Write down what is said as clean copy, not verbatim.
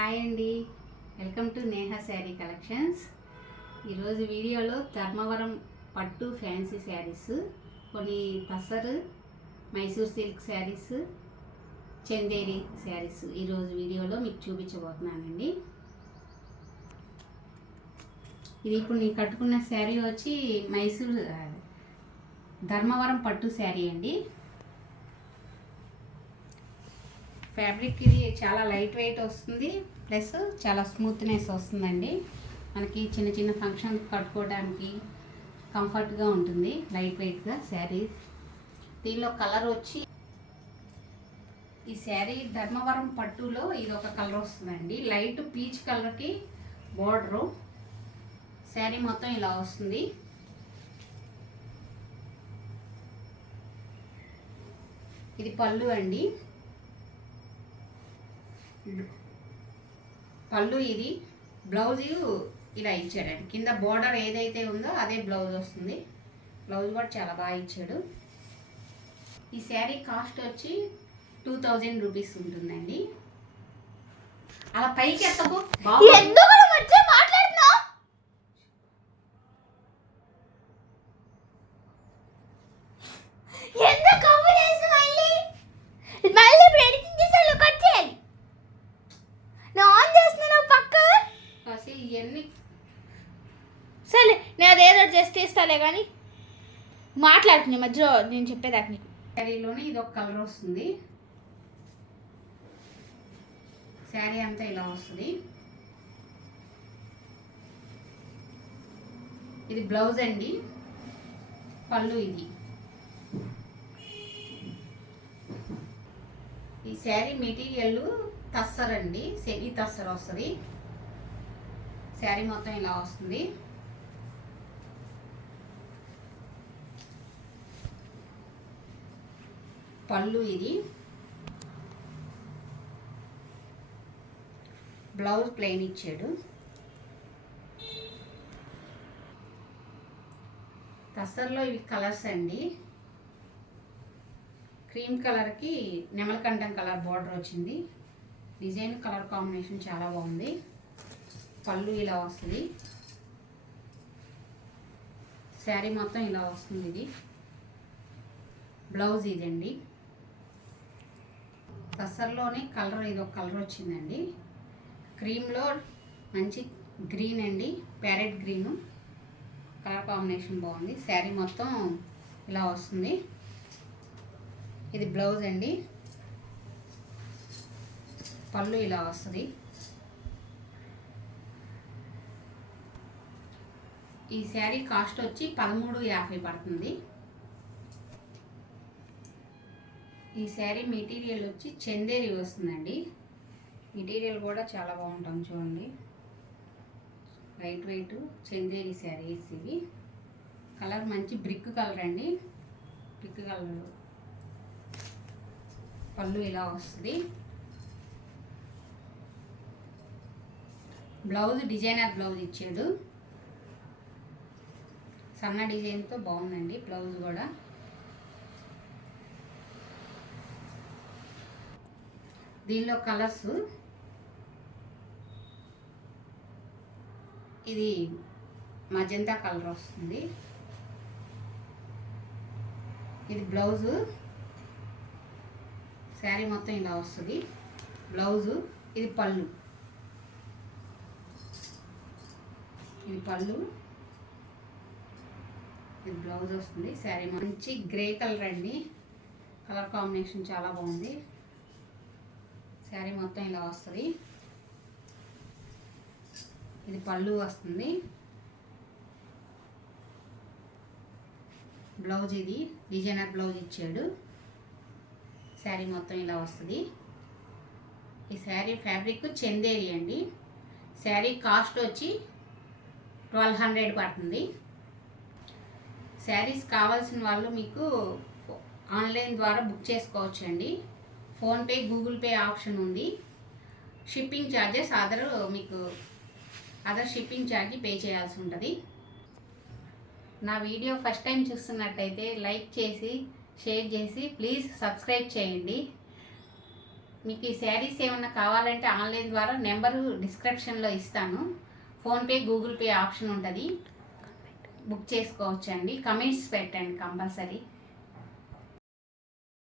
Hi అండి, welcome to Neha sari collections. ఈరోజు వీడియోలో ధర్మవరం పట్టు ఫ్యాన్సీ శారీస్, కొన్ని టసర్ మైసూర్ సిల్క్ శారీస్, చందేరి శారీస్ ఈరోజు వీడియోలో మీకు చూపించబోతున్నానండి. ఇది ఇప్పుడు నేను కట్టుకున్న శారీ వచ్చి ధర్మవరం పట్టు శారీ అండి. ఫ్యాబ్రిక్ ఇది చాలా లైట్ వెయిట్ వస్తుంది, ప్లస్ చాలా స్మూత్నెస్ వస్తుందండి. మనకి చిన్న చిన్న ఫంక్షన్ కట్టుకోవడానికి కంఫర్ట్గా ఉంటుంది, లైట్ వెయిట్గా శారీ. దీనిలో కలర్ వచ్చి ఈ శారీ ధర్మవరం పట్టులో ఇది ఒక కలర్ వస్తుందండి, లైట్ పీచ్ కలర్కి బోర్డరు. శారీ మొత్తం ఇలా వస్తుంది. ఇది పళ్ళు అండి, పళ్ళు. ఇది బ్లౌజ్ ఇలా ఇచ్చాడండి, కింద బోర్డర్ ఏదైతే ఉందో అదే బ్లౌజ్ వస్తుంది. బ్లౌజ్ కూడా చాలా బాగా ఇచ్చాడు. ఈ శారీ కాస్ట్ వచ్చి 2000 రూపీస్ ఉంటుందండి. అలా పైకి ఎత్తకు ఇవన్నీ. సరే నేను అదేదో జస్ట్ చేస్తాలే కానీ మాట్లాడుతున్నా మధ్యలో నేను చెప్పేదాకా నీకు. శారీలోనే ఇది ఒక కలర్ వస్తుంది. శారీ అంతా ఇలా వస్తుంది. ఇది బ్లౌజ్ అండి, పళ్ళు. ఇది ఈ శారీ మెటీరియల్ తస్సర్ అండి, సెమీ తస్సర్ వస్తుంది. శారీ మొత్తం ఇలా వస్తుంది. పళ్ళు. ఇది బ్లౌజ్ ప్లెయిన్ ఇచ్చాడు. తస్సర్లో ఇవి కలర్స్ అండి. క్రీమ్ కలర్కి నెమలకంఠం కలర్ బార్డర్ వచ్చింది. డిజైన్ కలర్ కాంబినేషన్ చాలా బాగుంది. పళ్ళు ఇలా వస్తుంది. శారీ మొత్తం ఇలా వస్తుంది. ఇది బ్లౌజ్. ఇదండి తస్సర్లోనే కలర్, ఇది ఒక కలర్ వచ్చిందండి. క్రీమ్లో మంచి గ్రీన్ అండి, ప్యారెట్ గ్రీను కలర్ కాంబినేషన్ బాగుంది. శారీ మొత్తం ఇలా వస్తుంది. ఇది బ్లౌజ్ అండి, పళ్ళు ఇలా వస్తుంది. ఈ శారీ కాస్ట్ వచ్చి 1350 పడుతుంది. ఈ శారీ మెటీరియల్ వచ్చి చందేరి వస్తుందండి. మెటీరియల్ కూడా చాలా బాగుంటుంది, చూడండి. లైట్ వెయిట్ చందేరి శారీస్ ఇవి. కలర్ మంచి బ్రిక్ కలర్ అండి, బ్రిక్ కలర్. పళ్ళు ఇలా వస్తుంది. బ్లౌజ్ డిజైనర్ బ్లౌజ్ ఇచ్చాడు, సన్న డిజైన్తో బాగుందండి బ్లౌజ్ కూడా. దీనిలో కలర్స్ ఇది మజంతా కలర్ వస్తుంది. ఇది బ్లౌజు. శారీ మొత్తం ఇలా వస్తుంది. బ్లౌజు. ఇది పళ్ళు. ఇది పళ్ళు, ఇది బ్లౌజ్ వస్తుంది. శారీ మంచి గ్రే కలర్ అండి, కలర్ కాంబినేషన్ చాలా బాగుంది. శారీ మొత్తం ఇలా వస్తుంది. ఇది పళ్ళు వస్తుంది. బ్లౌజ్. ఇది డిజైనర్ బ్లౌజ్ ఇచ్చాడు. శారీ మొత్తం ఇలా వస్తుంది. ఈ శారీ ఫ్యాబ్రిక్ చందేరి అండి. శారీ కాస్ట్ వచ్చి 1200 పడుతుంది. శారీస్ కావాల్సిన వాళ్ళు మీకు ఆన్లైన్ ద్వారా బుక్ చేసుకోవచ్చు అండి. ఫోన్పే, గూగుల్ పే ఆప్షన్ ఉంది. Shipping charges other shipping charge pay చేయాల్సి ఉంటుంది. నా వీడియో ఫస్ట్ టైం చూస్తున్నట్టయితే లైక్ చేసి, షేర్ చేసి, ప్లీజ్ సబ్స్క్రైబ్ చేయండి. మీకు ఈ శారీస్ ఏమన్నా కావాలంటే ఆన్లైన్ ద్వారా నెంబరు డిస్క్రిప్షన్లో ఇస్తాను. ఫోన్పే, గూగుల్ పే ఆప్షన్ ఉంటుంది, బుక్ చేసుకోవచ్చండి. కమెంట్స్ పెట్టండి కంపల్సరీ.